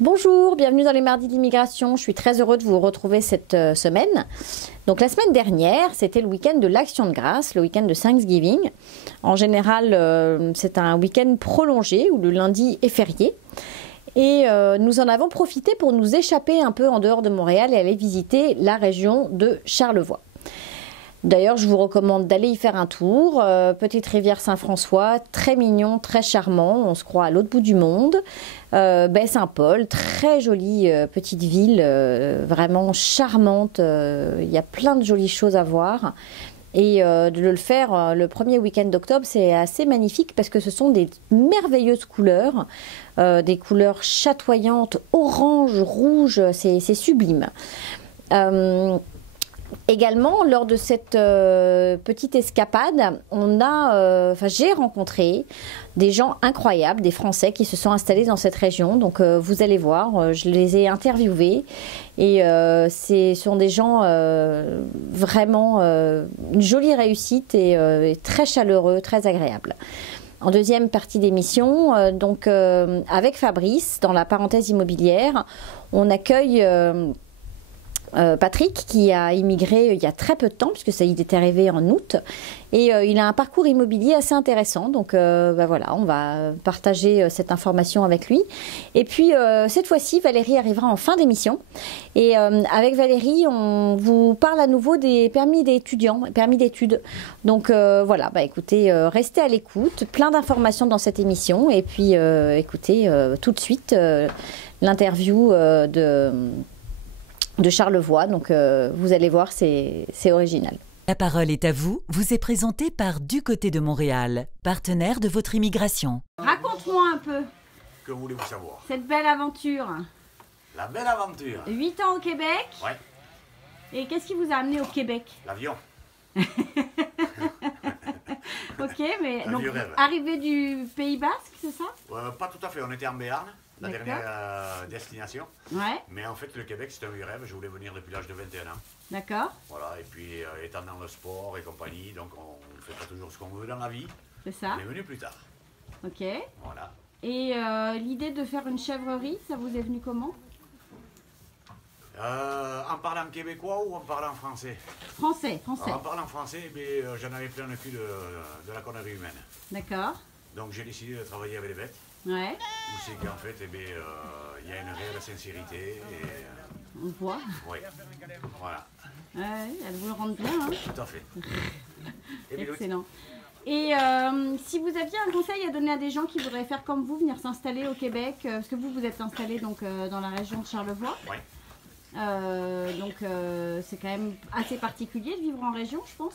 Bonjour, bienvenue dans les mardis d'immigration. Je suis très heureux de vous retrouver cette semaine. Donc la semaine dernière, c'était le week-end de l'Action de Grâce, le week-end de Thanksgiving. En général, c'est un week-end prolongé où le lundi est férié. Et nous en avons profité pour nous échapper un peu en dehors de Montréal et aller visiter la région de Charlevoix. D'ailleurs, je vous recommande d'aller y faire un tour. Petite rivière Saint-François, très mignon, très charmant. On se croit à l'autre bout du monde. Baie Saint-Paul, très jolie petite ville, vraiment charmante. Il y a plein de jolies choses à voir. Et de le faire le premier week-end d'octobre, c'est assez magnifique parce que ce sont des merveilleuses couleurs, des couleurs chatoyantes, orange, rouge, c'est sublime. Également, lors de cette petite escapade, j'ai rencontré des gens incroyables, des Français qui se sont installés dans cette région. Donc, vous allez voir, je les ai interviewés et ce sont des gens vraiment une jolie réussite et très chaleureux, très agréables. En deuxième partie d'émission, avec Fabrice, dans la parenthèse immobilière, on accueille Patrick qui a immigré il y a très peu de temps puisque il est arrivé en août et il a un parcours immobilier assez intéressant, donc voilà, on va partager cette information avec lui. Et puis cette fois-ci Valérie arrivera en fin d'émission et avec Valérie on vous parle à nouveau des permis d'étudiants, permis d'études. Donc voilà, écoutez, restez à l'écoute, plein d'informations dans cette émission et puis écoutez tout de suite l'interview de Charlevoix, donc vous allez voir, c'est original. La parole est à vous, vous est présenté par Du Côté de Montréal, partenaire de votre immigration. Raconte-moi un peu. Que voulez-vous savoir? Cette belle aventure. La belle aventure. 8 ans au Québec. Ouais. Et qu'est-ce qui vous a amené au Québec? L'avion. Ok, mais Un donc vieux rêve. arrivé du Pays Basque, c'est ça? Pas tout à fait, on était en Béarn, la D'accord. dernière destination. Ouais, Mais en fait, le Québec, c'est un vieux rêve. Je voulais venir depuis l'âge de 21 ans. d'accord, Voilà, et puis étant dans le sport et compagnie, donc on ne fait pas toujours ce qu'on veut dans la vie. c'est ça. On est venu plus tard. Ok. Voilà. Et l'idée de faire une chèvrerie, ça vous est venu comment? En parlant québécois ou en parlant français? Français, français. Alors, en parlant français, j'en avais plein le cul de la connerie humaine. D'accord. Donc j'ai décidé de travailler avec les bêtes. Ouais, Où c'est qu'en fait, il y a une réelle sincérité. Et, on voit. oui, voilà, Ouais, elle vous le rend bien, hein. tout à fait. Et bien, Excellent. Et si vous aviez un conseil à donner à des gens qui voudraient faire comme vous, venir s'installer au Québec, parce que vous êtes installé donc dans la région de Charlevoix. oui. C'est quand même assez particulier de vivre en région, je pense.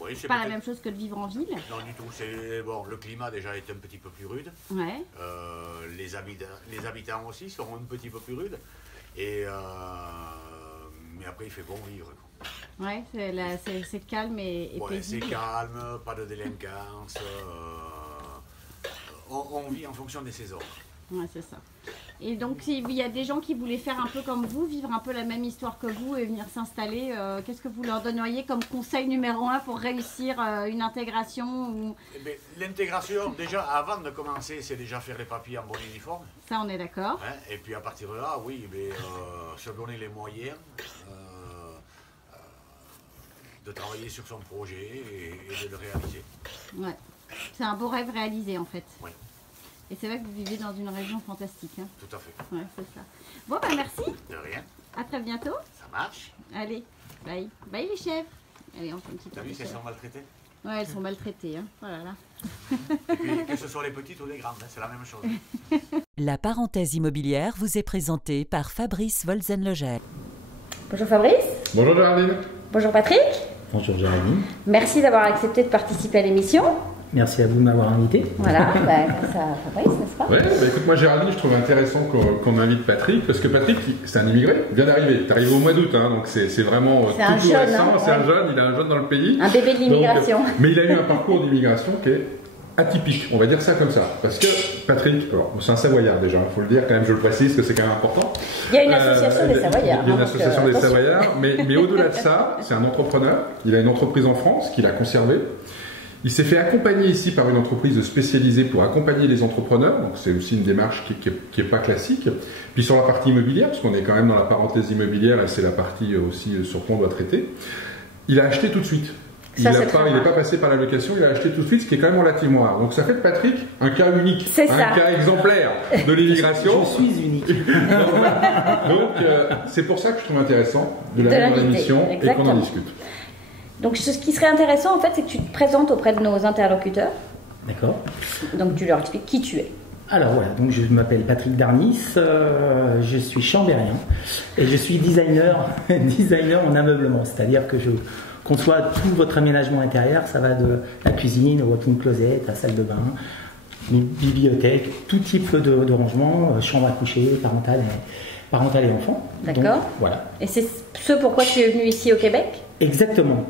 Oui, c'est Pas la peut-être- même chose que de vivre en ville. Non, du tout. C'est bon. Le climat déjà est un petit peu plus rude. Ouais, Les habitants aussi sont un petit peu plus rudes. Et mais après, il fait bon vivre, quoi. ouais, c'est calme et Ouais, c'est paisible. calme, pas de délinquance. On vit en fonction des saisons. Ouais, c'est ça. Et donc, s'il y a des gens qui voulaient faire un peu comme vous, vivre un peu la même histoire que vous et venir s'installer, qu'est-ce que vous leur donneriez comme conseil numéro 1 pour réussir une intégration ou... Eh bien, l'intégration, déjà, avant de commencer, c'est déjà faire les papiers en bon uniforme. Ça, on est d'accord. Hein, et puis à partir de là, oui, se donner les moyens de travailler sur son projet et de le réaliser. Ouais. C'est un beau rêve réalisé, en fait. Oui, Et c'est vrai que vous vivez dans une région fantastique, hein. tout à fait. Ouais, c'est ça. Bon, merci. De rien, À très bientôt. ça marche. Allez, bye. Bye les chèvres. Allez, on fait une petite T'as vu, pause. c'est sont maltraités. Ouais, elles sont maltraitées, hein. Voilà, là. Et puis, que ce soit les petites ou les grandes, hein, c'est la même chose. La parenthèse immobilière vous est présentée par Fabrice Wolzenlogel. Bonjour Fabrice. Bonjour Géraldine. Bonjour Patrick. Bonjour Jérémy, Merci d'avoir accepté de participer à l'émission. merci à vous de m'avoir invité. Voilà, grâce à Fabrice, n'est-ce pas? Ouais, écoute, moi Géraldine, je trouve intéressant qu'on invite Patrick, parce que Patrick, c'est un immigré, il vient d'arriver. T'es arrivé au mois d'août, hein, donc c'est vraiment C'est un tout jeune, récent, hein, c'est un ouais. jeune, il a un jeune dans le pays. Un bébé de l'immigration. Donc, mais il a eu un parcours d'immigration qui est atypique, on va dire ça comme ça. Parce que Patrick, alors, c'est un Savoyard déjà, il faut le dire quand même, je le précise, que c'est quand même important. Il y a une association des Savoyards. Il y a une hein, association donc, des attention. Savoyards, mais au-delà de ça, c'est un entrepreneur. Il a une entreprise en France qu'il a conservée. Il s'est fait accompagner ici par une entreprise spécialisée pour accompagner les entrepreneurs, donc c'est aussi une démarche qui est pas classique. Puis sur la partie immobilière, parce qu'on est quand même dans la parenthèse immobilière et c'est la partie aussi sur quoi on doit traiter, il a acheté tout de suite. Il n'est pas passé par la location, il a acheté tout de suite, ce qui est quand même relativement rare. Donc ça fait de Patrick un cas unique, cas exemplaire de l'immigration. Je suis unique. Donc c'est pour ça que je trouve intéressant de l'avoir dans la mission et qu'on en discute. Donc ce qui serait intéressant en fait, c'est que tu te présentes auprès de nos interlocuteurs. D'accord. Donc tu leur expliques qui tu es. Alors voilà, donc je m'appelle Patrick Darnis, je suis chambérien et je suis designer en ameublement, c'est-à-dire que je conçois tout votre aménagement intérieur, ça va de la cuisine au walk-in closet, la salle de bain, une bibliothèque, tout type de rangement, chambre à coucher, parentale et enfant. D'accord. Donc, voilà. Et c'est ce pourquoi tu es venu ici au Québec? Exactement.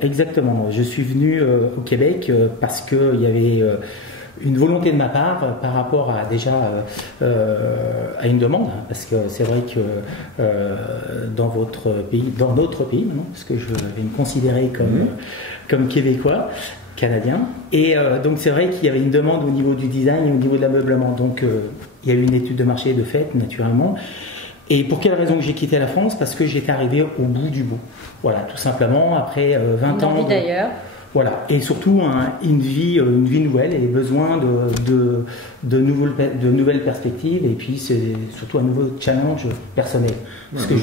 Je suis venu au Québec parce qu'il y avait une volonté de ma part par rapport à à une demande, parce que c'est vrai que dans notre pays maintenant, parce que je vais me considérer comme québécois, canadien, et donc c'est vrai qu'il y avait une demande au niveau du design et au niveau de l'ameublement, donc il y a eu une étude de marché de fait naturellement. Et pour quelle raison que j'ai quitté la France? Parce que j'étais arrivé au bout du bout. Voilà, tout simplement, après 20 ans. Envie d'ailleurs. Voilà, et surtout une vie nouvelle et besoin de nouvelles perspectives, et puis c'est surtout un nouveau challenge personnel. Parce que un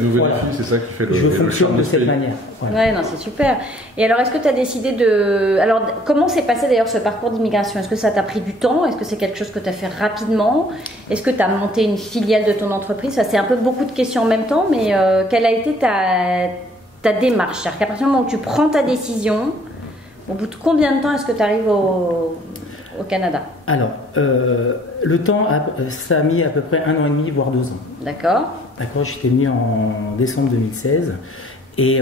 nouveau défi, c'est ça qui fait le Je fonctionne de cette manière. Voilà. Ouais, non, c'est super. Et alors, est-ce que tu as décidé de... Alors, comment s'est passé d'ailleurs ce parcours d'immigration? Est-ce que ça t'a pris du temps? Est-ce que c'est quelque chose que tu as fait rapidement? Est-ce que tu as monté une filiale de ton entreprise? Ça, c'est un peu beaucoup de questions en même temps, mais quelle a été ta démarche? C'est-à-dire qu'à partir du moment où tu prends ta décision, au bout de combien de temps est-ce que tu arrives au Canada? Alors, le temps, ça a mis à peu près 1 an et demi, voire 2 ans. D'accord. D'accord, j'étais venu en décembre 2016 et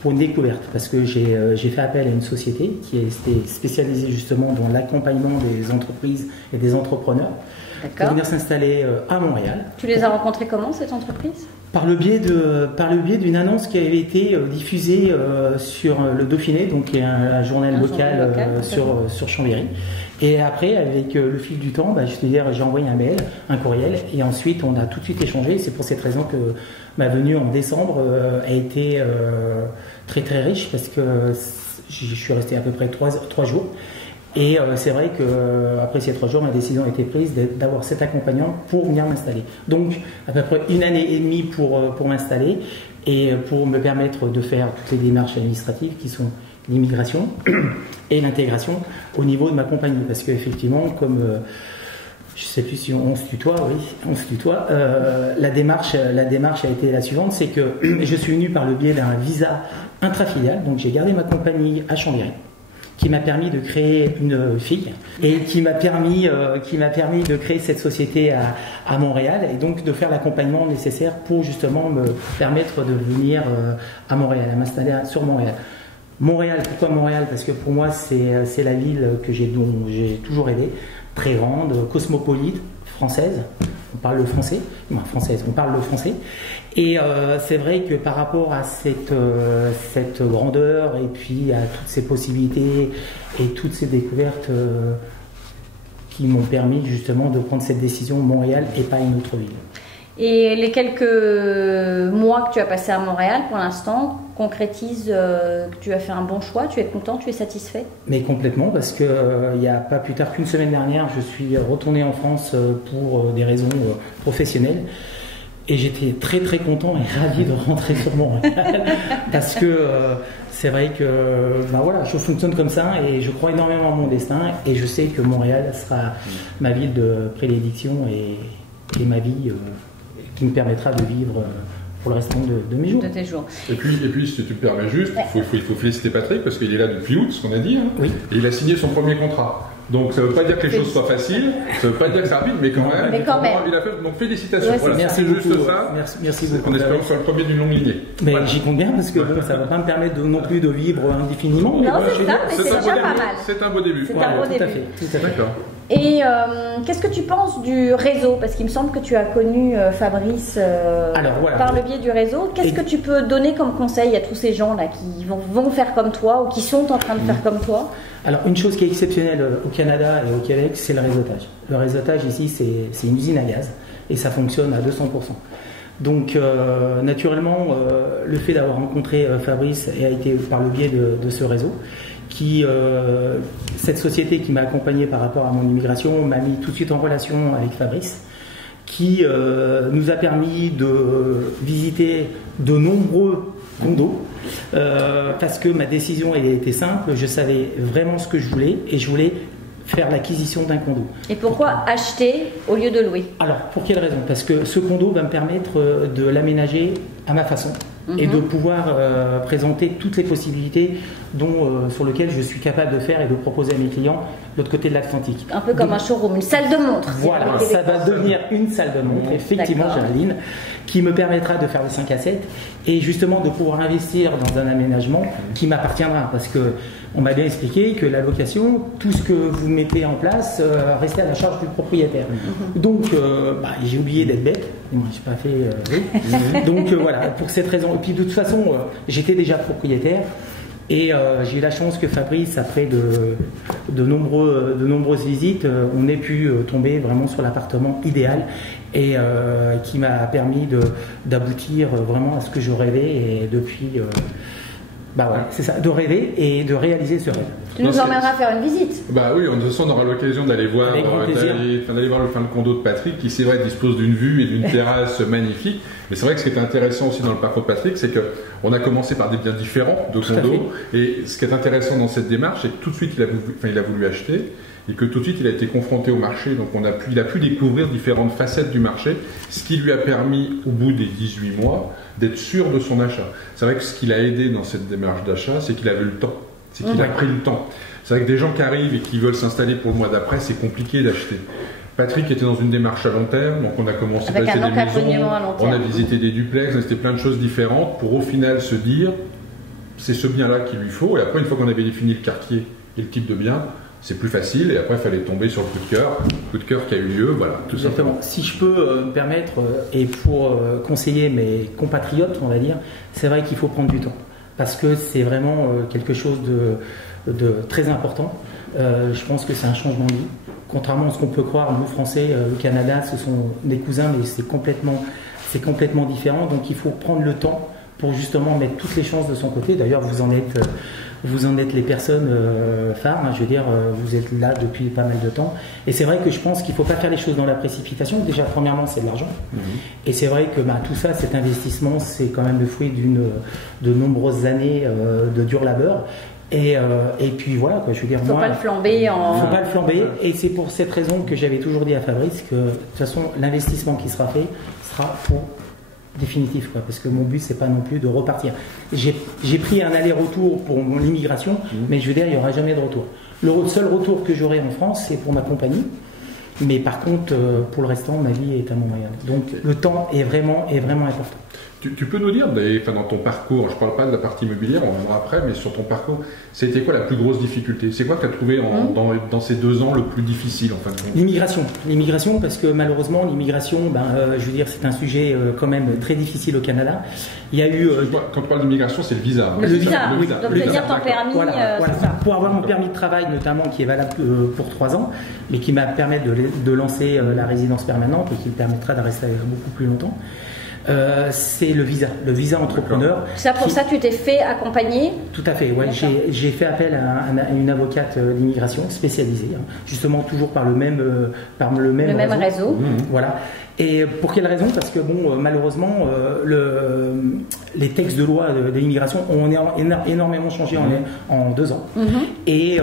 pour une découverte, parce que j'ai fait appel à une société qui était spécialisée justement dans l'accompagnement des entreprises et des entrepreneurs pour venir s'installer à Montréal. Tu les as rencontrés comment, cette entreprise? Par le biais d'une annonce qui avait été diffusée sur le Dauphiné, donc qui est un journal local sur Chambéry. Et après, avec le fil du temps, j'ai envoyé un mail, un courriel, et ensuite on a tout de suite échangé. C'est pour cette raison que ma venue en décembre a été très très riche, parce que je suis resté à peu près 3 jours. Et c'est vrai qu'après ces 3 jours, ma décision a été prise d'avoir cet accompagnant pour venir m'installer. Donc à peu près 1 année et demie pour m'installer et pour me permettre de faire toutes les démarches administratives qui sont l'immigration et l'intégration au niveau de ma compagnie. Parce qu'effectivement, comme je ne sais plus si on se tutoie, oui, on se tutoie, la démarche a été la suivante, c'est que je suis venu par le biais d'un visa intrafilial, donc j'ai gardé ma compagnie à Chambéry, qui m'a permis de créer une fille et qui m'a permis de créer cette société à Montréal, et donc de faire l'accompagnement nécessaire pour justement me permettre de venir à Montréal, à m'installer sur Montréal. Montréal, pourquoi Montréal? Parce que pour moi c'est la ville dont j'ai toujours rêvé, très grande, cosmopolite, française, on parle le français, on parle le français. Et c'est vrai que par rapport à cette grandeur et puis à toutes ces possibilités et toutes ces découvertes qui m'ont permis justement de prendre cette décision, Montréal et pas une autre ville. Et les quelques mois que tu as passé à Montréal, pour l'instant, concrétisent que tu as fait un bon choix, tu es content, tu es satisfait? Mais complètement, parce qu'il n'y a pas plus tard qu'une semaine dernière, je suis retourné en France pour des raisons professionnelles. Et j'étais très très content et ravi de rentrer sur Montréal parce que c'est vrai que voilà, je fonctionne comme ça et je crois énormément à mon destin, et je sais que Montréal sera ma ville de prédilection et ma vie qui me permettra de vivre pour le restant de mes jours. De tes jours. Et puis si tu me permets juste, il faut féliciter Patrick parce qu'il est là depuis août, ce qu'on a dit, hein, oui. Et il a signé son premier contrat. Donc ça ne veut pas dire que les choses soient faciles, ça ne veut pas dire que c'est rapide, mais quand même. Il a fait, donc félicitations. Ouais, voilà, merci beaucoup, juste ça. Merci beaucoup. On espère que ce soit le premier d'une longue lignée. Mais voilà. J'y compte bien parce que ça ne va pas me permettre non plus de vivre indéfiniment. Non, c'est ça, mais c'est déjà pas mal. C'est un beau début. C'est un beau début. Tout à fait. D'accord. Et qu'est-ce que tu penses du réseau? Parce qu'il me semble que tu as connu Fabrice par le biais du réseau. Qu'est-ce que tu peux donner comme conseil à tous ces gens-là qui vont faire comme toi ou qui sont en train de faire comme toi? Alors, une chose qui est exceptionnelle au Canada et au Québec, c'est le réseautage. Le réseautage ici, c'est une usine à gaz et ça fonctionne à 200%. Donc, naturellement, le fait d'avoir rencontré Fabrice a été par le biais de ce réseau. Cette société qui m'a accompagné par rapport à mon immigration m'a mis tout de suite en relation avec Fabrice, qui nous a permis de visiter de nombreux condos, parce que ma décision elle était simple, je savais vraiment ce que je voulais et je voulais faire l'acquisition d'un condo. Et pourquoi acheter au lieu de louer? Alors, pour quelle raison? Parce que ce condo va me permettre de l'aménager à ma façon et de pouvoir présenter toutes les possibilités sur lesquelles je suis capable de faire et de proposer à mes clients de l'autre côté de l'Atlantique. Un peu comme un showroom, une salle de montre. Voilà, ça va devenir une salle de montre, effectivement, Géraldine, qui me permettra de faire le 5 à 7 et justement de pouvoir investir dans un aménagement qui m'appartiendra. Parce que on m'a bien expliqué que la location, tout ce que vous mettez en place, restait à la charge du propriétaire. Donc, j'ai oublié d'être bête. Moi, j'ai pas fait. Donc voilà, pour cette raison. Et puis de toute façon, j'étais déjà propriétaire. Et j'ai eu la chance que Fabrice, après de nombreuses visites, on ait pu tomber vraiment sur l'appartement idéal et qui m'a permis d'aboutir vraiment à ce que je rêvais. Et depuis, c'est ça, de rêver et de réaliser ce rêve. Tu nous emmèneras faire une visite? Bah oui, de toute façon on aura l'occasion d'aller voir, le condo de Patrick, qui c'est vrai dispose d'une vue et d'une terrasse magnifique. Mais c'est vrai que ce qui est intéressant aussi dans le parcours de Patrick, c'est qu'on a commencé par des biens différents de condos. Et ce qui est intéressant dans cette démarche, c'est que tout de suite il a voulu acheter. Et que tout de suite il a été confronté au marché, donc il a pu découvrir différentes facettes du marché, ce qui lui a permis au bout des 18 mois d'être sûr de son achat. C'est vrai que ce qui l'a aidé dans cette démarche d'achat, c'est qu'il avait le temps, c'est qu'il a pris le temps. C'est vrai que des gens qui arrivent et qui veulent s'installer pour le mois d'après, c'est compliqué d'acheter. Patrick était dans une démarche à long terme, donc on a commencé à visiter des maisons, on a visité des duplex, on a visité plein de choses différentes pour au final se dire c'est ce bien-là qu'il lui faut. Et après, une fois qu'on avait défini le quartier et le type de bien, c'est plus facile et après il fallait tomber sur le coup de cœur qui a eu lieu, voilà, tout simplement. Si je peux me permettre, et pour conseiller mes compatriotes, on va dire, c'est vrai qu'il faut prendre du temps parce que c'est vraiment quelque chose de très important. Je pense que c'est un changement de vie. Contrairement à ce qu'on peut croire, nous Français, le Canada, ce sont des cousins, mais c'est complètement différent. Donc il faut prendre le temps pour justement mettre toutes les chances de son côté. D'ailleurs, vous en êtes les personnes phares, je veux dire, vous êtes là depuis pas mal de temps. Et c'est vrai que je pense qu'il ne faut pas faire les choses dans la précipitation. Déjà, premièrement, c'est de l'argent. Et c'est vrai que tout ça, cet investissement, c'est quand même le fruit de nombreuses années de dur labeur. Et puis voilà, quoi, je veux dire, faut pas le flamber faut pas le flamber. Et c'est pour cette raison que j'avais toujours dit à Fabrice que de toute façon, l'investissement qui sera fait sera pour définitif, quoi, parce que mon but c'est pas non plus de repartir. J'ai pris un aller-retour pour mon immigration, mais je veux dire il n'y aura jamais de retour. Le seul retour que j'aurai en France c'est pour ma compagnie, mais par contre pour le restant ma vie est à Montréal. Donc le temps est vraiment important. Tu peux nous dire, dans ton parcours, je ne parle pas de la partie immobilière, on viendra après, mais sur ton parcours, c'était quoi la plus grosse difficulté? C'est quoi que tu as trouvé dans ces 2 ans le plus difficile en fin de compte? L'immigration, parce que malheureusement, l'immigration, je veux dire, c'est un sujet quand même très difficile au Canada. Il y a eu... Quand tu parles d'immigration, c'est le visa. Le visa. D'obtenir ton permis, voilà. Pour avoir mon permis de travail, notamment, qui est valable pour 3 ans, mais qui m'a permis de lancer la résidence permanente et qui me permettra de rester beaucoup plus longtemps. C'est le visa entrepreneur. Pour ça, tu t'es fait accompagner? Tout à fait, ouais. J'ai fait appel à une avocate d'immigration spécialisée, justement toujours par le même réseau. Voilà. Et pour quelle raison? Parce que malheureusement, les textes de loi de l'immigration ont énormément changé en 2 ans. Et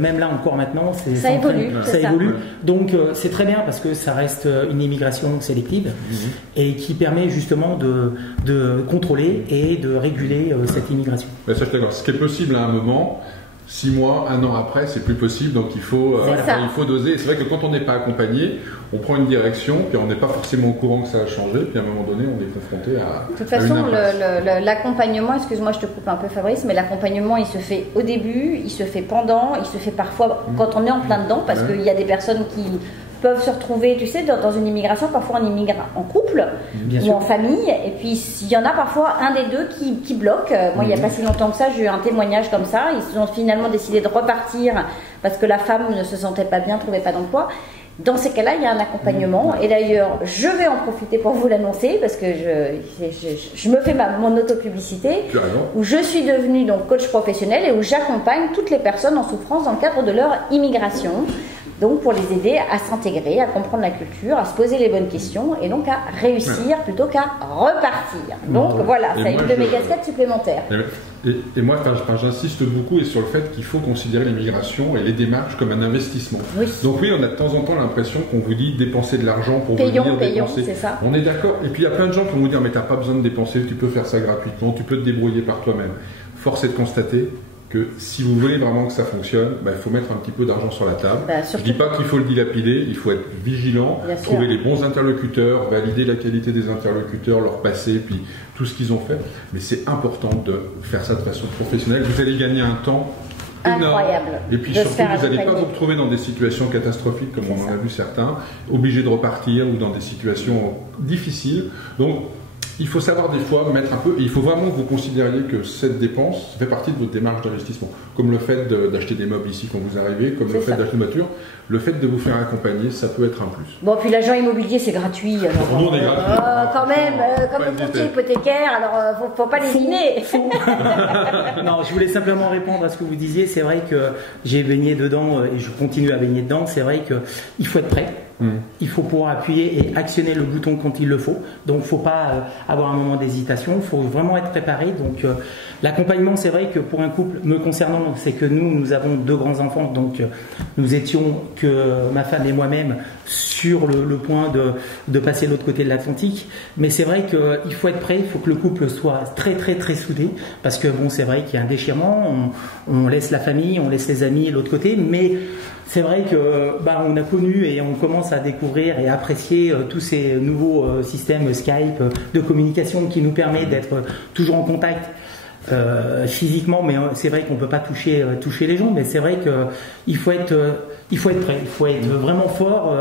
même là encore maintenant, ça évolue. Donc c'est très bien parce que ça reste une immigration sélective et qui permet justement de contrôler et de réguler cette immigration. Ça, je suis d'accord. Ce qui est possible à un moment, 6 mois, 1 an après, c'est plus possible, donc il faut doser. C'est vrai que quand on n'est pas accompagné, on prend une direction, puis on n'est pas forcément au courant que ça a changé, puis à un moment donné, on est confronté à. De toute façon, l'accompagnement, excuse-moi, je te coupe un peu, Fabrice, mais l'accompagnement, il se fait au début, il se fait pendant, il se fait parfois quand on est en plein dedans, parce qu'il y a des personnes qui peuvent se retrouver, tu sais, dans une immigration, parfois on immigre en couple ou en famille, et puis il y en a parfois un des deux qui bloque. Moi, il n'y a pas si longtemps que ça, j'ai eu un témoignage comme ça. Ils ont finalement décidé de repartir parce que la femme ne se sentait pas bien, ne trouvait pas d'emploi. Dans ces cas-là, il y a un accompagnement. Et d'ailleurs, je vais en profiter pour vous l'annoncer parce que je me fais mon autopublicité, où je suis devenue donc coach professionnel et où j'accompagne toutes les personnes en souffrance dans le cadre de leur immigration. Donc pour les aider à s'intégrer, à comprendre la culture, à se poser les bonnes questions et donc à réussir plutôt qu'à repartir. Donc voilà, ça a une de mes casquettes supplémentaires. Et moi, j'insiste beaucoup sur le fait qu'il faut considérer l'immigration et les démarches comme un investissement. Oui. Donc oui, on a de temps en temps l'impression qu'on vous dit dépenser de l'argent pour venir dépenser. C'est ça. On est d'accord. Et puis il y a plein de gens qui vont vous dire mais t'as pas besoin de dépenser, tu peux faire ça gratuitement, tu peux te débrouiller par toi-même. Force est de constater que si vous voulez vraiment que ça fonctionne, il faut mettre un petit peu d'argent sur la table. Je ne dis pas qu'il faut le dilapider, il faut être vigilant, trouver les bons interlocuteurs, valider la qualité des interlocuteurs, leur passé, puis tout ce qu'ils ont fait. Mais c'est important de faire ça de façon professionnelle. Vous allez gagner un temps incroyable. Et puis surtout, vous n'allez pas vous retrouver dans des situations catastrophiques, comme on en a vu certains, obligés de repartir ou dans des situations difficiles. Donc, il faut savoir des fois mettre un peu, et il faut vraiment que vous considériez que cette dépense fait partie de votre démarche d'investissement. Comme le fait d'acheter des meubles ici quand vous arrivez, comme le fait d'acheter une voiture, le fait de vous faire accompagner, ça peut être un plus. Bon, puis l'agent immobilier, c'est gratuit. Alors, nous, on est gratuit. Quand même, comme le courtier hypothécaire, alors faut pas lésiner. Non, je voulais simplement répondre à ce que vous disiez. C'est vrai que j'ai baigné dedans et je continue à baigner dedans. C'est vrai qu'il faut être prêt. Il faut pouvoir appuyer et actionner le bouton quand il le faut. Donc, il ne faut pas avoir un moment d'hésitation. Il faut vraiment être préparé. Donc, l'accompagnement, c'est vrai que pour un couple, me concernant, c'est que nous avons 2 grands enfants. Donc, nous étions, que ma femme et moi-même, sur le point de passer de l'autre côté de l'Atlantique. Mais c'est vrai qu'il faut être prêt. Il faut que le couple soit très, très, très soudé. Parce que, bon, c'est vrai qu'il y a un déchirement. On laisse la famille, on laisse les amis de l'autre côté. Mais c'est vrai que on a connu et on commence à découvrir et apprécier tous ces nouveaux systèmes Skype de communication qui nous permet d'être toujours en contact physiquement, mais c'est vrai qu'on ne peut pas toucher les gens, mais c'est vrai qu'il faut être prêt, il faut être vraiment fort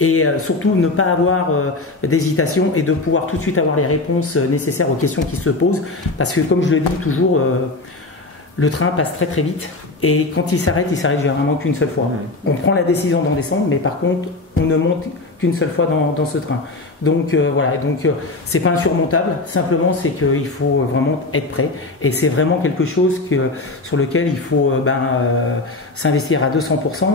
et surtout ne pas avoir d'hésitation et de pouvoir tout de suite avoir les réponses nécessaires aux questions qui se posent, parce que comme je le dis toujours, le train passe très très vite et quand il s'arrête généralement qu'une seule fois. On prend la décision d'en descendre, mais par contre on ne monte qu'une seule fois dans ce train. Donc voilà, donc c'est pas insurmontable, simplement c'est qu'il faut vraiment être prêt et c'est vraiment quelque chose sur lequel il faut s'investir à 200%.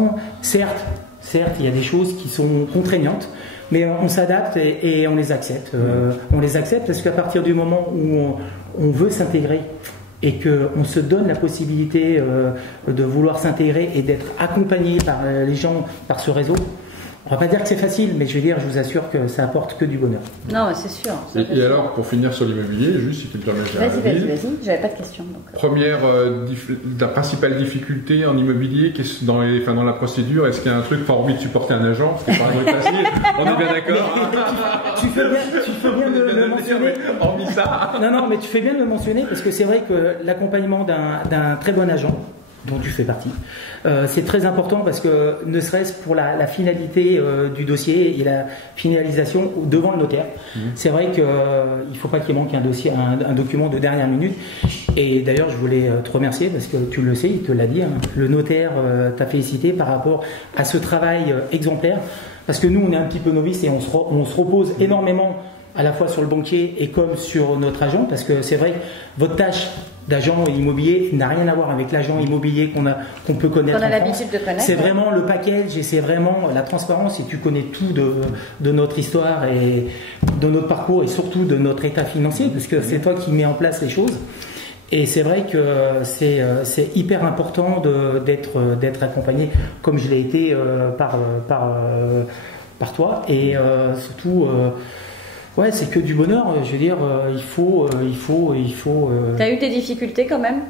Certes, il y a des choses qui sont contraignantes, mais on s'adapte et on les accepte. On les accepte parce qu'à partir du moment où on veut s'intégrer et qu'on se donne la possibilité de vouloir s'intégrer et d'être accompagné par les gens, par ce réseau, on va pas dire que c'est facile, mais je veux dire, je vous assure que ça apporte que du bonheur. Non, c'est sûr. Et alors, pour finir sur l'immobilier, juste si tu me permets, vas-y, j'avais pas de question. Donc. La principale difficulté en immobilier, dans la procédure, est-ce qu'il y a un truc, pas envie de supporter un agent, parce que ça paraît facile, on est bien d'accord. Tu fais bien de le mentionner. Hormis ça. Non, mais tu fais bien de le mentionner, parce que c'est vrai que l'accompagnement d'un très bon agent, dont tu fais partie. C'est très important parce que ne serait-ce pour la finalité du dossier et la finalisation devant le notaire. C'est vrai qu'il ne faut pas qu'il manque un document de dernière minute. Et d'ailleurs, je voulais te remercier parce que tu le sais, il te l'a dit, le notaire t'a félicité par rapport à ce travail exemplaire. Parce que nous, on est un petit peu novices et on se repose énormément à la fois sur le banquier et comme sur notre agent, parce que c'est vrai que votre tâche d'agent immobilier n'a rien à voir avec l'agent immobilier qu'on peut connaître. On a l'habitude de connaître. C'est vraiment le package et c'est vraiment la transparence et tu connais tout de notre histoire et de notre parcours et surtout de notre état financier, parce que c'est toi qui mets en place les choses. Et c'est vrai que c'est hyper important d'être accompagné comme je l'ai été par toi et surtout. Ouais, c'est que du bonheur. Je veux dire, il faut. T'as eu des difficultés quand même?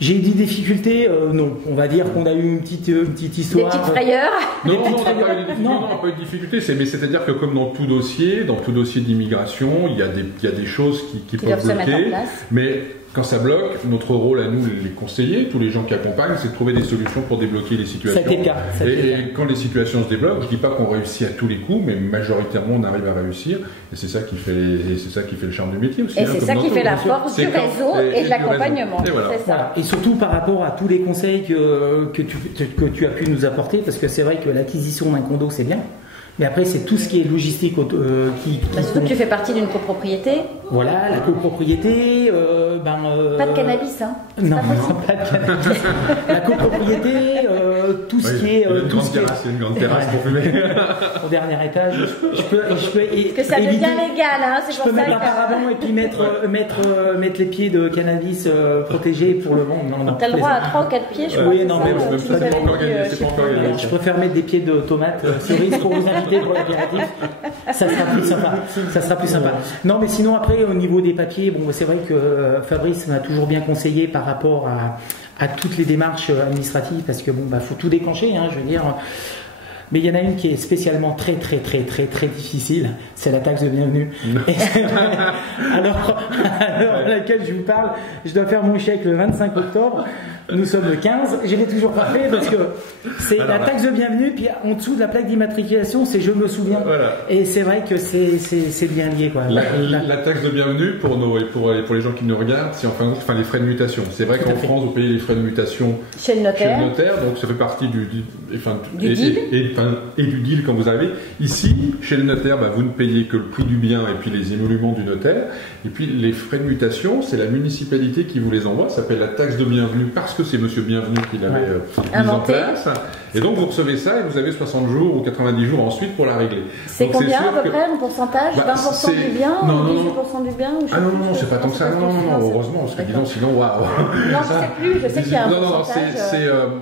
J'ai eu des difficultés, non. On va dire qu'on a eu une petite histoire. Des petites frayeurs. Non, on n'a pas eu de difficulté. Mais c'est-à-dire que comme dans tout dossier d'immigration, il y a des choses qui peuvent doivent se mettre en bloquer. place. Mais quand ça bloque, notre rôle à nous, les conseillers, tous les gens qui accompagnent, c'est de trouver des solutions pour débloquer les situations. Ça a été le cas. Et quand les situations se débloquent, je dis pas qu'on réussit à tous les coups, mais majoritairement on arrive à réussir. Et c'est ça qui fait le charme du métier aussi. Et c'est ça qui fait la force du réseau et de l'accompagnement. Voilà. C'est ça. Voilà. Et surtout par rapport à tous les conseils que tu as pu nous apporter, parce que c'est vrai que l'acquisition d'un condo c'est bien, mais après c'est tout ce qui est logistique Surtout que tu fais partie d'une copropriété. Voilà, la copropriété. Pas de cannabis, hein. Non, pas de cannabis. La copropriété, tout ce qui est. C'est une grande terrasse pour fumer. Au dernier étage, je peux Parce que ça devient légal, hein. C'est Je pour peux ça mettre un paravent et puis mettre les pieds de cannabis protégés pour le vent. Non, t'as le droit à 3 ou 4 pieds, je crois. Oui, non, mais bon, c'est pas encore gagné. je préfère mettre des pieds de tomates cerises pour vous inviter pour l'apéritif. Ça sera plus sympa. Ça sera plus sympa. Non, mais sinon après au niveau des papiers, bon, c'est vrai que Fabrice m'a toujours bien conseillé par rapport à toutes les démarches administratives, parce que bon, faut tout déclencher, hein, je veux dire. Mais il y en a une qui est spécialement très difficile, c'est la taxe de bienvenue. Et c'est vrai, alors à laquelle je vous parle, je dois faire mon chèque le 25 octobre. Nous sommes le 15, je l'ai toujours pas fait parce que c'est la taxe de bienvenue, puis en dessous de la plaque d'immatriculation, c'est je me souviens. Voilà. Et c'est vrai que c'est bien lié, quoi. La taxe de bienvenue pour les gens qui nous regardent, c'est enfin les frais de mutation. C'est vrai qu'en France, vous payez les frais de mutation chez le notaire, donc ça fait partie du deal. Et du deal quand vous arrivez. Ici, chez le notaire, vous ne payez que le prix du bien et puis les émoluments du notaire. Et puis les frais de mutation, c'est la municipalité qui vous les envoie. Ça s'appelle la taxe de bienvenue parce que c'est Monsieur Bienvenu qui l'avait mis en place. Et donc vous recevez ça et vous avez 60 jours ou 90 jours ensuite pour la régler. C'est combien à peu près, en pourcentage? 20% du bien ou 18% du bien? Ah non, c'est pas tant que ça. Non, heureusement, parce que sinon, waouh. Non, je sais plus, je sais qu'il y a un pourcentage.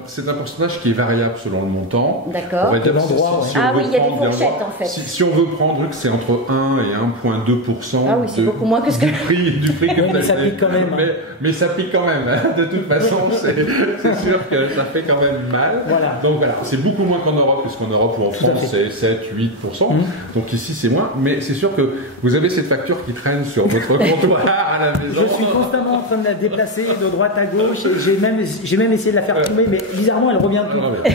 C'est un pourcentage qui est variable selon le montant. D'accord. On va dire il y a des fourchettes en fait. Si on veut prendre que c'est entre 1 et 1,2%. Ah oui, c'est beaucoup moins que ce que. Du prix que mais ça pique quand même. Mais ça pique quand même. De toute façon, c'est sûr que ça fait quand même mal. Voilà. Donc voilà, c'est beaucoup moins qu'en Europe, puisqu'en Europe ou en France, c'est 7-8%. Donc ici, c'est moins. Mais c'est sûr que vous avez cette facture qui traîne sur votre comptoir à la maison. Je suis constamment en train de la déplacer de droite à gauche. J'ai même essayé de la faire tomber, mais bizarrement, elle revient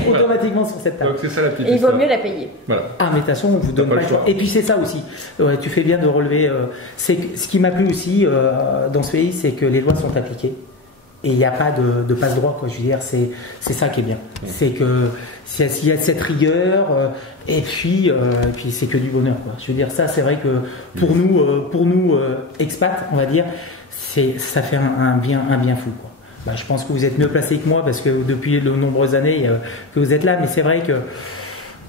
automatiquement sur cette table. Donc c'est ça la petite Et il vaut histoire. mieux la payer. Voilà. Ah, mais de toute façon, on vous donne pas le choix. Et puis c'est ça aussi. Ouais, tu fais bien de relever. Ce qui m'a plu aussi dans ce pays, c'est que les lois sont appliquées. Et il n'y a pas de passe-droit, quoi. Je veux dire, c'est ça qui est bien. C'est que s'il y a cette rigueur, et puis c'est que du bonheur, quoi. Je veux dire, ça, c'est vrai que pour nous expats, on va dire, ça fait un bien fou, quoi. Je pense que vous êtes mieux placé que moi parce que depuis de nombreuses années que vous êtes là, mais c'est vrai que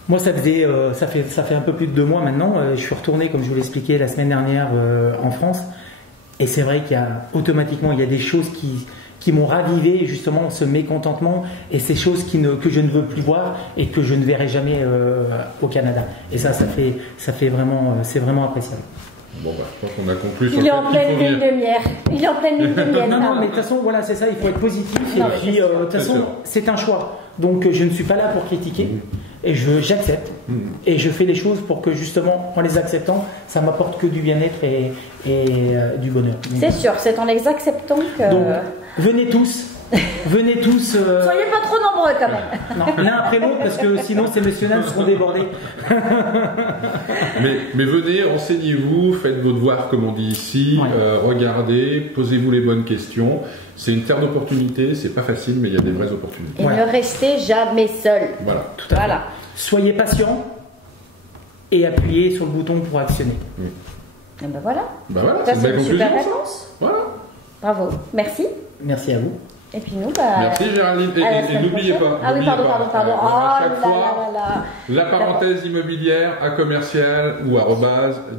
moi, ça fait un peu plus de 2 mois maintenant. Je suis retourné, comme je vous l'expliquais la semaine dernière, en France, et c'est vrai qu'il y a automatiquement des choses qui m'ont ravivé justement ce mécontentement et ces choses que je ne veux plus voir et que je ne verrai jamais au Canada. Et ça fait vraiment, c'est vraiment appréciable. Bon, je pense qu'on a conclu sur Il est en pleine lune de miel. Il est en pleine lune de miel. Non, mais de toute façon, voilà, c'est ça, il faut être positif. Et puis, de toute façon, c'est un choix. Donc, je ne suis pas là pour critiquer. Et j'accepte. Et je fais les choses pour que, justement, en les acceptant, ça m'apporte que du bien-être et du bonheur. C'est sûr, c'est en les acceptant que. Donc, venez tous. Venez tous. Soyez pas trop nombreux quand même. Non, l'un après l'autre, parce que sinon ces messieurs-là seront débordés. mais venez, renseignez-vous, faites vos devoirs comme on dit ici, regardez, posez-vous les bonnes questions. C'est une terre d'opportunités, c'est pas facile, mais il y a des vraies opportunités. Et ne restez jamais seul. Voilà. Tout à fait. Soyez patient et appuyez sur le bouton pour actionner. Et ben voilà. C'est une belle conclusion. Super réponse. Voilà. Bravo. Merci. Merci à vous. Et puis nous, merci Géraldine. Et n'oubliez pas. Ah oui, pardon. À chaque fois, la parenthèse immobilière à commercial ou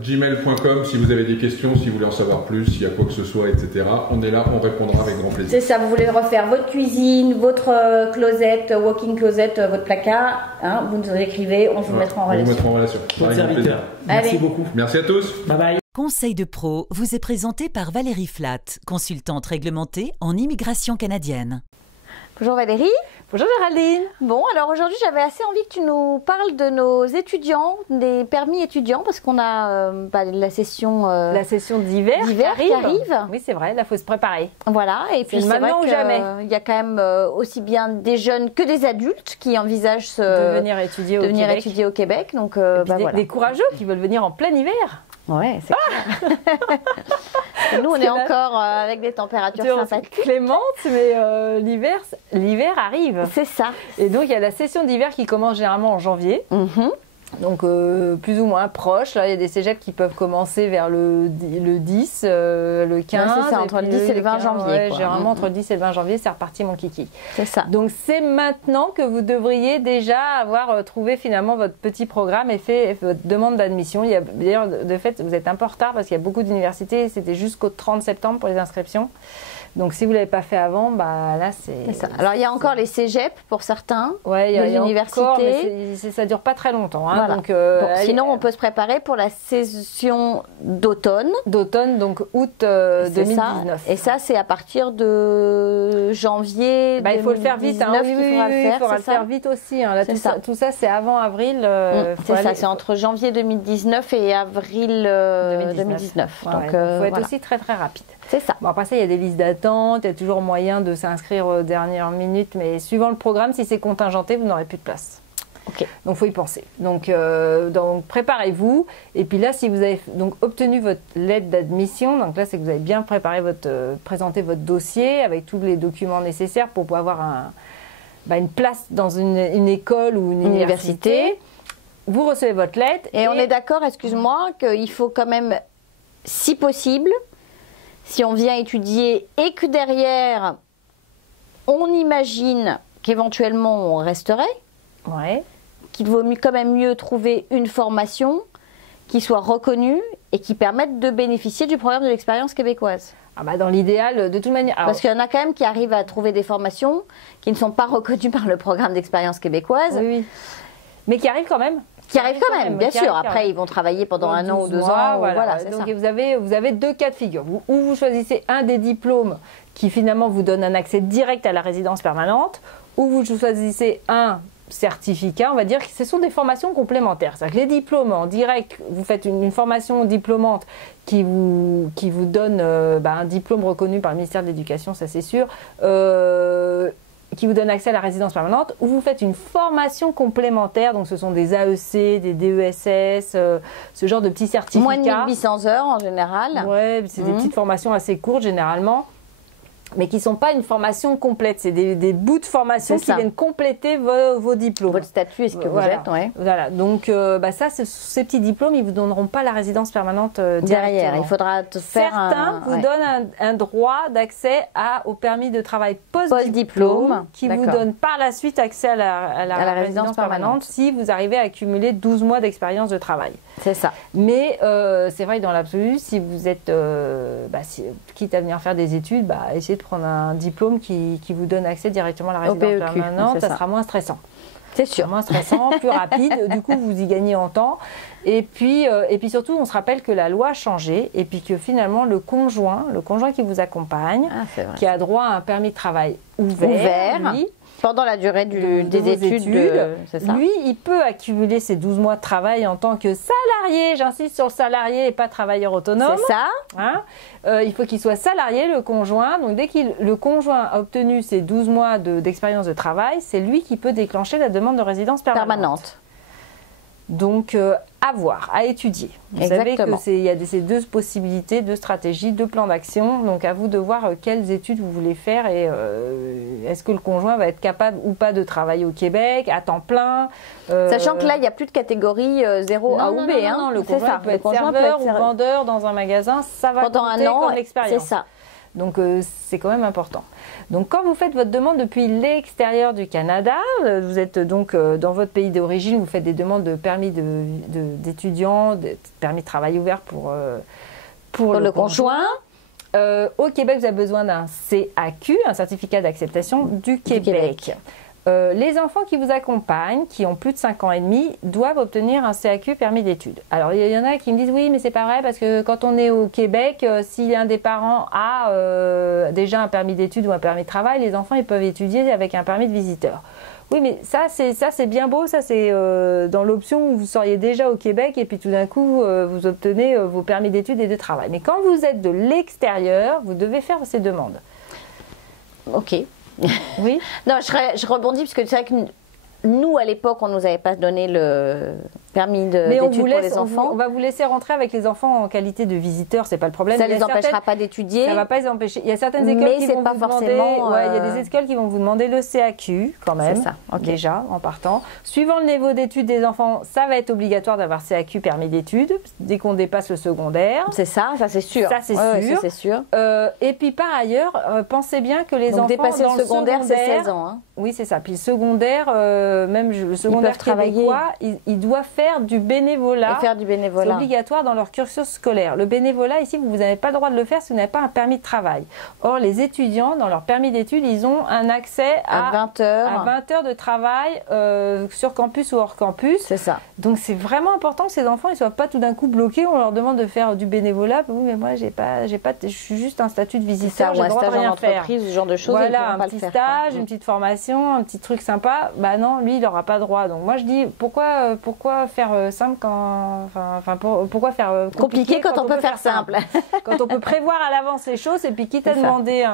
@gmail.com si vous avez des questions, si vous voulez en savoir plus, s'il y a quoi que ce soit, etc. On est là, on répondra avec grand plaisir. C'est ça, vous voulez refaire votre cuisine, votre closet, walk-in closet, votre placard, vous nous écrivez, on vous mettra en relation. On vous mettra en relation. Votre serviteur. Merci beaucoup. Merci à tous. Bye bye. Conseil de pro vous est présenté par Valérie Flatt, consultante réglementée en immigration canadienne. Bonjour Valérie. Bonjour Géraldine. Bon, alors aujourd'hui, j'avais assez envie que tu nous parles de nos étudiants, des permis étudiants, parce qu'on a la session d'hiver qui arrive. Oui, c'est vrai, là, il faut se préparer. Voilà, et puis c'est vrai qu'il y a quand même aussi bien des jeunes que des adultes qui envisagent de venir étudier au Québec. Donc, des courageux qui veulent venir en plein hiver. Ouais, c'est clair. Nous, on est encore avec des températures sympathiques. Clémentes, mais l'hiver arrive. C'est ça. Et donc, il y a la session d'hiver qui commence généralement en janvier. Donc, plus ou moins proche. Là, il y a des cégeps qui peuvent commencer vers le 10, le 15. Ouais, c'est ça, entre le 10 et le 20 janvier. Ouais, généralement, entre le 10 et le 20 janvier, c'est reparti mon kiki. C'est ça. Donc, c'est maintenant que vous devriez déjà avoir trouvé finalement votre petit programme et fait votre demande d'admission. D'ailleurs, de fait, vous êtes un peu en retard parce qu'il y a beaucoup d'universités. C'était jusqu'au 30 septembre pour les inscriptions. Donc, si vous ne l'avez pas fait avant, là, c'est ça. Alors, il y a encore les cégeps pour certains, les universités. Encore, mais ça ne dure pas très longtemps. Hein, voilà. Donc, sinon, on peut se préparer pour la session d'automne. Donc août 2019. Ça. Et ça, c'est à partir de janvier. Il faut le faire vite. Il faudra le faire vite aussi. Hein. Là, tout ça, c'est avant avril. C'est ça, c'est entre janvier 2019 et avril 2019. Donc, il faut être aussi très très rapide. C'est ça. Bon, après ça, il y a des listes d'attente, il y a toujours moyen de s'inscrire aux dernières minutes, mais suivant le programme, si c'est contingenté, vous n'aurez plus de place. Okay. Donc, il faut y penser. Donc préparez-vous. Et puis là, si vous avez donc obtenu votre lettre d'admission, donc là, c'est que vous avez bien présenté votre dossier avec tous les documents nécessaires pour pouvoir avoir une place dans une école ou une université. Vous recevez votre lettre. Et on est d'accord, excuse-moi, qu'il faut quand même, si possible, si on vient étudier et que derrière, on imagine qu'éventuellement on resterait, qu'il vaut quand même mieux trouver une formation qui soit reconnue et qui permette de bénéficier du programme de l'expérience québécoise. Dans l'idéal, de toute manière. Parce qu'il y en a quand même qui arrivent à trouver des formations qui ne sont pas reconnues par le programme d'expérience québécoise. Oui. Mais qui arrivent quand même. Qui arrivent quand même, bien sûr. Après, ils vont travailler pendant 1 an ou 2 ans. Voilà, donc, vous avez 2 cas de figure. Ou vous choisissez un des diplômes qui finalement vous donne un accès direct à la résidence permanente, ou vous choisissez un certificat, on va dire que ce sont des formations complémentaires. C'est-à-dire que les diplômes en direct, vous faites une formation diplômante qui vous donne un diplôme reconnu par le ministère de l'Éducation, ça c'est sûr, qui vous donne accès à la résidence permanente, ou vous faites une formation complémentaire, donc ce sont des AEC, des DESS, ce genre de petits certificats. Moins de 1800 heures en général. Ouais, c'est des petites formations assez courtes généralement, mais qui ne sont pas une formation complète. C'est des bouts de formation qui viennent compléter vos diplômes. Votre statut et ce que vous êtes, Voilà, donc ces petits diplômes, ils ne vous donneront pas la résidence permanente derrière. Il faudra faire certains vous donnent un droit d'accès au permis de travail post-diplôme qui vous donne par la suite accès à la résidence permanente si vous arrivez à accumuler 12 mois d'expérience de travail. C'est ça. Mais c'est vrai que dans l'absolu, si vous êtes quitte à venir faire des études, essayez de prendre un diplôme qui vous donne accès directement à la résidence permanente, ça sera moins stressant. C'est sûr. Moins stressant, plus rapide, du coup vous y gagnez en temps. Et puis surtout, on se rappelle que la loi a changé et puis que finalement le conjoint qui vous accompagne, qui a droit à un permis de travail ouvert lui, pendant la durée des études, c'est ça. Lui, il peut accumuler ses 12 mois de travail en tant que salarié, j'insiste sur le salarié et pas travailleur autonome. C'est ça. Il faut qu'il soit salarié, le conjoint. Donc, dès que le conjoint a obtenu ses 12 mois d'expérience de travail, c'est lui qui peut déclencher la demande de résidence permanente. Donc, à voir, à étudier. Vous savez qu'il y a ces 2 possibilités, 2 stratégies, 2 plans d'action. Donc, à vous de voir quelles études vous voulez faire et est-ce que le conjoint va être capable ou pas de travailler au Québec à temps plein. Sachant que là, il n'y a plus de catégorie 0 A ou B. Non, le conjoint peut être serveur ou vendeur dans un magasin. Ça va pendant compter 1 an, comme l'expérience. C'est ça. Donc, c'est quand même important. Donc, quand vous faites votre demande depuis l'extérieur du Canada, vous êtes donc dans votre pays d'origine, vous faites des demandes de permis d'étudiants, de permis de travail ouvert pour le conjoint. Au Québec, vous avez besoin d'un CAQ, un certificat d'acceptation du Québec. Les enfants qui vous accompagnent, qui ont plus de 5 ans et demi, doivent obtenir un CAQ permis d'études. Alors il y en a qui me disent oui, mais c'est pas vrai parce que quand on est au Québec, si un des parents a déjà un permis d'études ou un permis de travail, les enfants ils peuvent étudier avec un permis de visiteur. Oui, mais ça c'est bien beau, ça c'est dans l'option où vous seriez déjà au Québec et puis tout d'un coup vous obtenez vos permis d'études et de travail. Mais quand vous êtes de l'extérieur, vous devez faire ces demandes. Ok. Oui. Non, je rebondis parce que c'est vrai que nous, à l'époque, on nous avait pas donné le permis d'études pour les enfants. On va vous laisser rentrer avec les enfants en qualité de visiteurs, c'est pas le problème. Ça ne les empêchera pas d'étudier. Ça va pas les empêcher. Il y a certaines écoles qui vont vous demander. Il y a des écoles qui vont vous demander le CAQ quand même. C'est ça. Okay. Déjà en partant. Suivant le niveau d'études des enfants, ça va être obligatoire d'avoir CAQ permis d'études dès qu'on dépasse le secondaire. C'est ça, ça c'est sûr. Ça c'est sûr. Ouais, ça, c'est sûr. Et puis par ailleurs, pensez bien que les enfants dépasser dans le secondaire, c'est 16 ans. Hein. Oui, c'est ça. Puis le secondaire, même le secondaire québécois, il doit faire du bénévolat. Et faire du bénévolat. C'est obligatoire dans leur cursus scolaire. Le bénévolat, ici, vous n'avez pas le droit de le faire si vous n'avez pas un permis de travail. Or, les étudiants, dans leur permis d'études, ils ont un accès à 20 heures. À 20 heures de travail sur campus ou hors campus. C'est ça. Donc, c'est vraiment important que ces enfants ne soient pas tout d'un coup bloqués. On leur demande de faire du bénévolat. Oui, mais moi, je suis juste un statut de visiteur. J'ai le droit de rien faire. Ce genre de choses. Voilà, un petit stage, une petite formation, un petit truc sympa. Bah non, lui, il n'aura pas droit. Donc, moi, je dis, pourquoi faire simple pourquoi faire compliqué quand on peut faire simple. Quand on peut prévoir à l'avance les choses et puis quitte à demander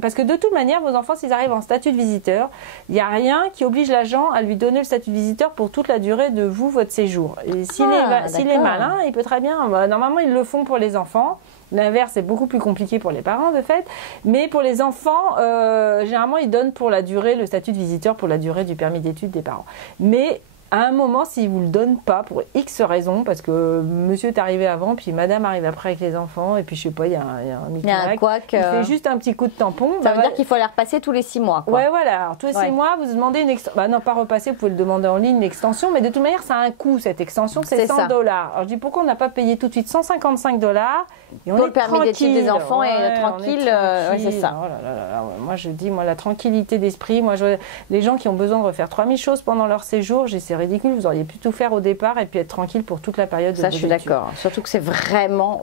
parce que de toute manière vos enfants s'ils arrivent en statut de visiteur, il n'y a rien qui oblige l'agent à lui donner le statut de visiteur pour toute la durée de votre séjour. Et s'il est malin, il peut très bien, normalement ils le font pour les enfants. L'inverse est beaucoup plus compliqué pour les parents de fait, mais pour les enfants, généralement ils donnent pour la durée le statut de visiteur pour la durée du permis d'études des parents. Mais à un moment, s'ils ne vous le donnent pas, pour X raisons, parce que monsieur est arrivé avant, puis madame arrive après avec les enfants, et puis je sais pas, il y a un couac, il fait juste un petit coup de tampon. Ça veut dire qu'il faut les repasser tous les 6 mois. Quoi. Ouais, voilà. Alors, tous les 6 mois, vous demandez une extension. Bah non, pas repasser, vous pouvez le demander en ligne, l'extension, mais de toute manière, ça a un coût, cette extension, c'est $100. Alors je dis, pourquoi on n'a pas payé tout de suite $155 et on pour est le permis d'études des enfants et tranquille, c'est ça. Oh là. Moi, je dis, la tranquillité d'esprit, les gens qui ont besoin de refaire 3000 choses pendant leur séjour, c'est ridicule, vous auriez pu tout faire au départ et puis être tranquille pour toute la période de vos études. Ça, je suis d'accord. Surtout que c'est vraiment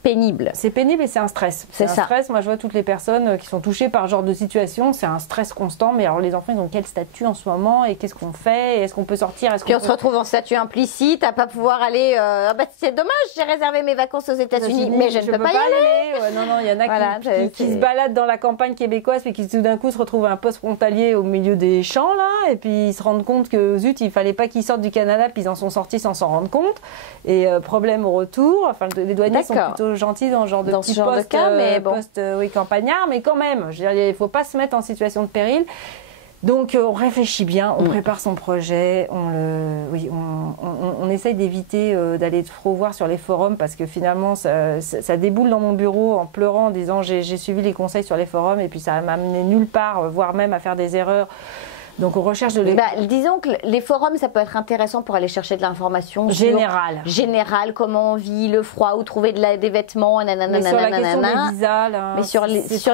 pénible. C'est pénible et c'est un stress. C'est un stress. Moi, je vois toutes les personnes qui sont touchées par ce genre de situation. C'est un stress constant. Mais alors, les enfants, ils ont quel statut en ce moment? Et qu'est-ce qu'on fait? Est-ce qu'on peut sortir? Puis on se retrouve en statut implicite à pas pouvoir aller. C'est dommage, j'ai réservé mes vacances aux États-Unis, mais je ne peux pas y aller. Ouais, non, il y en a qui se baladent dans la campagne québécoise puis qui tout d'un coup se retrouvent à un poste frontalier au milieu des champs là, et puis ils se rendent compte que zut, il fallait pas qu'ils sortent du Canada, puis ils en sont sortis sans s'en rendre compte. Et problème au retour. Enfin, les douaniers sont plutôt gentils dans ce genre de petit poste, mais bon. Campagnard, mais quand même, je veux dire, il ne faut pas se mettre en situation de péril. Donc on réfléchit bien, on prépare son projet, on essaye d'éviter d'aller trop voir sur les forums parce que finalement ça déboule dans mon bureau en pleurant en disant j'ai suivi les conseils sur les forums et puis ça m'a amené nulle part, voire même à faire des erreurs. Donc on recherche de disons que les forums, ça peut être intéressant pour aller chercher de l'information générale, comment on vit, le froid, où trouver des vêtements, mais sur la question des visas, là, mais sur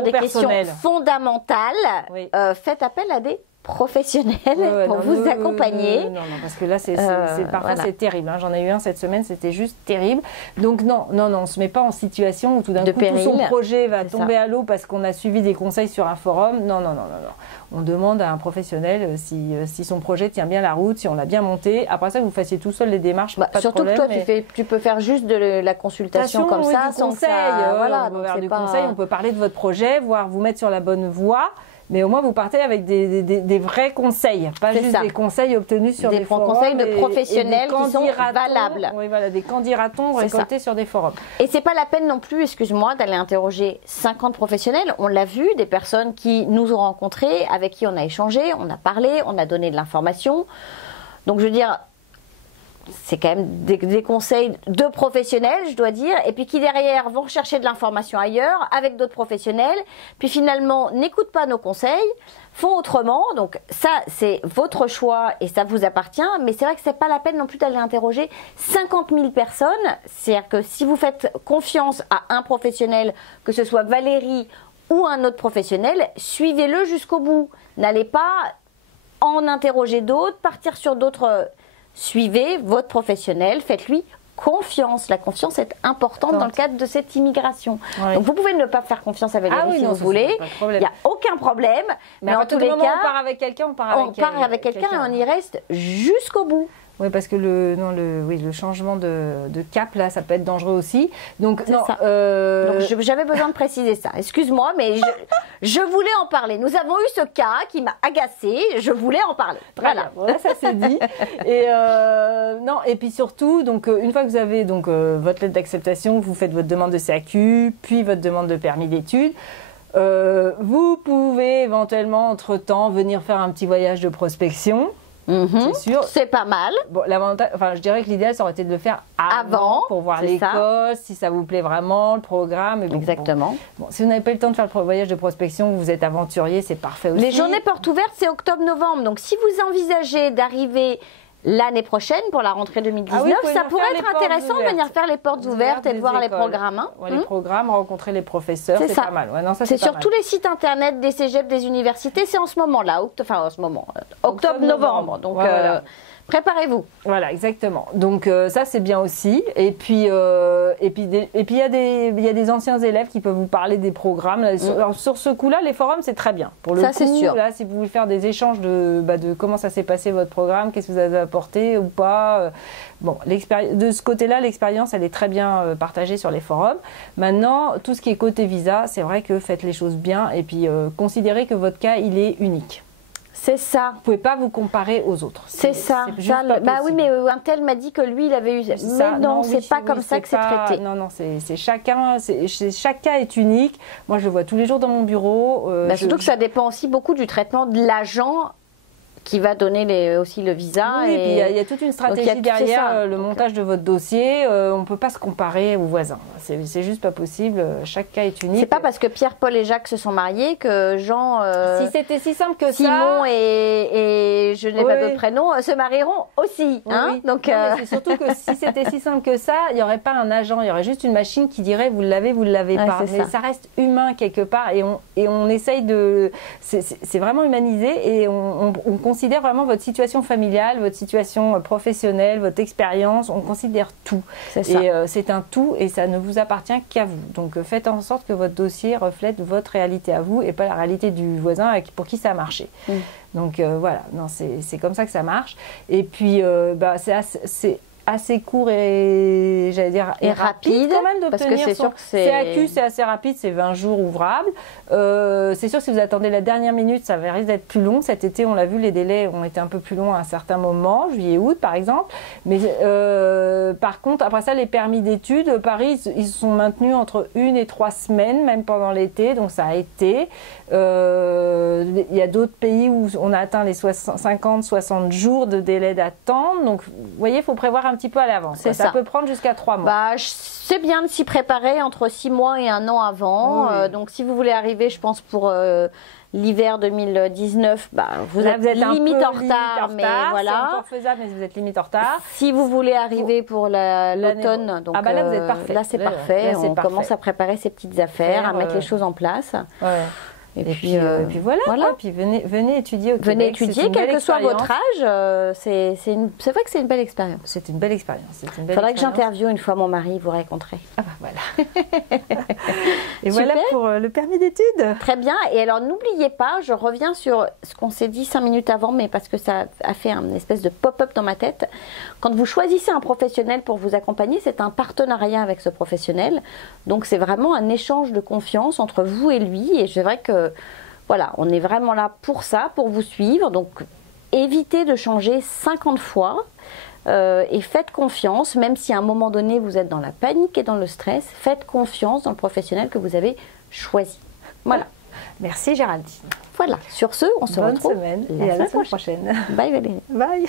des questions fondamentales, faites appel à des professionnels pour vous accompagner. Non, parce que là, parfois c'est terrible. Hein. J'en ai eu un cette semaine, c'était juste terrible. Donc non, on se met pas en situation où tout d'un coup tout son projet va tomber à l'eau parce qu'on a suivi des conseils sur un forum. Non. On demande à un professionnel si son projet tient bien la route, si on l'a bien monté. Après ça, vous fassiez tout seul les démarches. Pas surtout de problème, que toi, tu peux faire juste de la consultation comme ça, sans conseil. On peut parler de votre projet, voire vous mettre sur la bonne voie. Mais au moins, vous partez avec des vrais conseils, pas juste des conseils obtenus sur des forums. Des conseils de professionnels qui sont valables. Oui, voilà, des candidatons récoltés sur des forums. Et c'est pas la peine non plus, excuse-moi, d'aller interroger 50 professionnels. On l'a vu, des personnes qui nous ont rencontrés, avec qui on a échangé, on a parlé, on a donné de l'information. Donc, je veux dire, c'est quand même des conseils de professionnels, je dois dire, et puis qui derrière vont rechercher de l'information ailleurs avec d'autres professionnels, puis finalement n'écoutent pas nos conseils, font autrement. Donc ça, c'est votre choix et ça vous appartient, mais c'est vrai que c'est pas la peine non plus d'aller interroger 50 000 personnes. C'est-à-dire que si vous faites confiance à un professionnel, que ce soit Valérie ou un autre professionnel, suivez-le jusqu'au bout. N'allez pas en interroger d'autres, partir sur d'autres. Suivez votre professionnel, faites-lui confiance. La confiance est importante dans le cadre de cette immigration. Oui. Donc vous pouvez ne pas faire confiance à Valérie si vous voulez. Il n'y a aucun problème. Mais en tous les cas, on part avec quelqu'un, on part avec quelqu'un et on y reste jusqu'au bout. Oui, parce que le changement de cap, là, ça peut être dangereux aussi. Donc, Donc j'avais besoin de préciser ça. Excuse-moi, mais je voulais en parler. Nous avons eu ce cas qui m'a agacée. Je voulais en parler. Voilà, ça c'est dit. Et puis surtout, donc, une fois que vous avez donc, votre lettre d'acceptation, vous faites votre demande de CAQ, puis votre demande de permis d'études. Vous pouvez éventuellement, entre-temps, venir faire un petit voyage de prospection. C'est sûr. C'est pas mal. Bon, l'avantage, je dirais que l'idéal, ça aurait été de le faire avant pour voir l'école, si ça vous plaît vraiment, le programme. Exactement. Bon, si vous n'avez pas eu le temps de faire le voyage de prospection, vous êtes aventurier, c'est parfait aussi. Les journées portes ouvertes, c'est octobre-novembre. Donc, si vous envisagez d'arriver l'année prochaine pour la rentrée 2019, ça pourrait être intéressant de venir faire les portes ouvertes et de voir les programmes. Les programmes, rencontrer les professeurs, c'est pas mal. C'est sur tous les sites internet des cégeps, des universités, c'est en ce moment-là, octobre-novembre. Donc préparez-vous. Voilà, exactement. Donc ça c'est bien aussi. Et puis il y a des anciens élèves qui peuvent vous parler des programmes. Alors, sur ce coup-là, les forums c'est très bien. Pour le coup, c'est sûr. Là, si vous voulez faire des échanges de comment ça s'est passé votre programme, qu'est-ce que vous avez apporté ou pas. Bon, de ce côté-là, l'expérience elle est très bien partagée sur les forums. Maintenant, tout ce qui est côté visa, c'est vrai que faites les choses bien et puis considérez que votre cas il est unique. C'est ça. Vous ne pouvez pas vous comparer aux autres. C'est ça. Oui, mais un tel m'a dit que lui, il avait eu. Mais non, c'est pas comme ça que c'est traité. Non, c'est chacun. Chaque cas est unique. Moi, je le vois tous les jours dans mon bureau. Surtout que ça dépend aussi beaucoup du traitement de l'agent qui va donner aussi le visa. Oui, et puis il y a toute une stratégie derrière le montage de votre dossier. On ne peut pas se comparer aux voisins. C'est juste pas possible. Chaque cas est unique. C'est pas parce que Pierre, Paul et Jacques se sont mariés que Jean, si c'était si simple que Simon et je n'ai pas d'autres prénoms se marieront aussi. Oui. Donc, c'est surtout que si c'était si simple que ça, il n'y aurait pas un agent, il y aurait juste une machine qui dirait vous l'avez pas. Mais ça reste humain quelque part et on essaye de. C'est vraiment humanisé et on considère vraiment votre situation familiale, votre situation professionnelle, votre expérience, on considère tout. Et c'est un tout et ça ne vous appartient qu'à vous. Donc faites en sorte que votre dossier reflète votre réalité à vous et pas la réalité du voisin pour qui ça a marché. Donc voilà, c'est comme ça que ça marche. Et puis c'est assez court et j'allais dire et rapide quand même d'obtenir parce que c'est sûr que CAQ, c'est assez rapide, c'est 20 jours ouvrables. C'est sûr que si vous attendez la dernière minute, ça risque d'être plus long. Cet été, on l'a vu, les délais ont été un peu plus longs à un certain moment, juillet, août par exemple. Mais par contre, après ça, les permis d'études, Paris, ils sont maintenus entre 1 et 3 semaines, même pendant l'été, donc ça a été. Il y a d'autres pays où on a atteint les 50-60 jours de délai d'attente. Donc, vous voyez, il faut prévoir un petit peu à l'avance. Ça peut prendre jusqu'à 3 mois. C'est bien de s'y préparer entre 6 mois et 1 an avant. Oui. Donc, si vous voulez arriver, je pense, pour l'hiver 2019, vous êtes limite en retard. Mais voilà. C'est encore faisable, mais vous êtes limite en retard. Si vous voulez arriver pour l'automne, donc là, vous êtes parfait. Là, c'est parfait. Là, on commence à préparer ses petites affaires, à mettre les choses en place. Ouais. Et puis voilà. Puis venez étudier au Québec. Venez étudier, quel que soit votre âge. C'est vrai que c'est une belle expérience. C'est une belle expérience. Il faudrait que j'interviewe une fois mon mari, vous raconterez. Voilà. Et voilà pour le permis d'études. Très bien. Et alors n'oubliez pas, je reviens sur ce qu'on s'est dit 5 minutes avant, mais parce que ça a fait une espèce de pop-up dans ma tête. Quand vous choisissez un professionnel pour vous accompagner, c'est un partenariat avec ce professionnel. Donc c'est vraiment un échange de confiance entre vous et lui. Et c'est vrai que voilà, on est vraiment là pour ça, pour vous suivre. Donc, évitez de changer 50 fois et faites confiance, même si à un moment donné, vous êtes dans la panique et dans le stress, faites confiance dans le professionnel que vous avez choisi. Voilà. Merci Géraldine. Voilà, sur ce, on se retrouve la semaine prochaine. Bye Valérie. Bye.